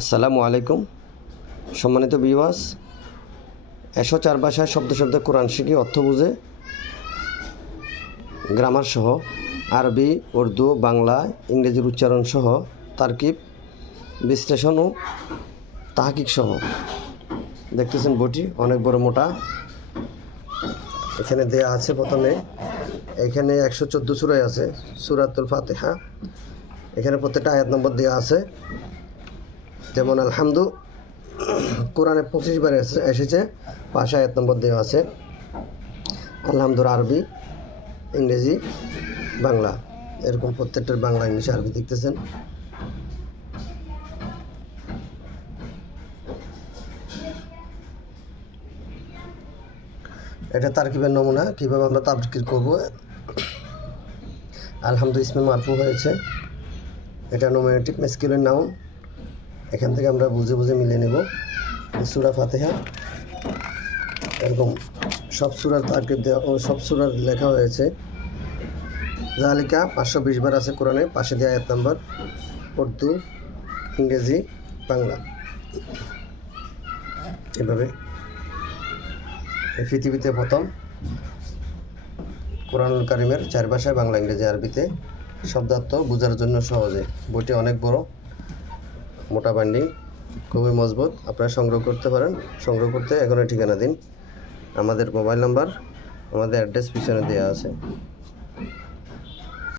আসসালামু আলাইকুম সম্মানিত ভিউয়ার্স। 104 ভাষায় শব্দ শব্দে কোরআন শিখি অর্থ বুঝে গ্রামার সহ আরবি, উর্দু, বাংলা, ইংরেজির উচ্চারণ সহ তারকিব, বিশ্লেষণ ও তাহকিক সহ দেখতেছেন বইটি অনেক বড় মোটা। এখানে দেয়া আছে প্রথমে এখানে 114 সূরায় আছে সূরাতুল ফাতিহা। এখানে প্রত্যেকটা আয়াত নম্বর দেওয়া আছে। যেমন আলহামদু কোরআনে 25 বার এসেছে, 5 আয়াত নম্বর দেওয়া আছে। আলহামদুর আরবি, ইংরেজি, বাংলা, এরকম প্রত্যেকটার বাংলা, ইংলিশ, আরবি দেখতেছেন। এটা তারকিবের নমুনা, কীভাবে আমরা তাবকির করব। আলহামদু ইসমে মারফু হয়েছে, এটা নমিনেটিভ মেসকিউলার নাউন। এখান থেকে আমরা বুঝে বুঝে মিলিয়ে নেব। সূরা ফাতিহা এরকম সব সূরার তারকিব দেওয়া ও সব সূরার লেখা হয়েছে। জালিকা 520 বার আছে কোরআনে, পাশে দেওয়া আয়াত নাম্বার উর্দু, ইংরেজি, বাংলা। এভাবে এই পৃথিবীতে প্রথম কোরআনুল কারিমের 4 ভাষায় বাংলা, ইংরেজি, আরবিতে শব্দার্থ বোঝার জন্য সহজে। বইটি অনেক বড়, মোটা বাইন্ডিং, খুবই মজবুত। আপনারা সংগ্রহ করতে পারেন। সংগ্রহ করতে এখনই ঠিকানা দিন। আমাদের মোবাইল নাম্বার, আমাদের অ্যাড্রেস পিছনে দেওয়া আছে।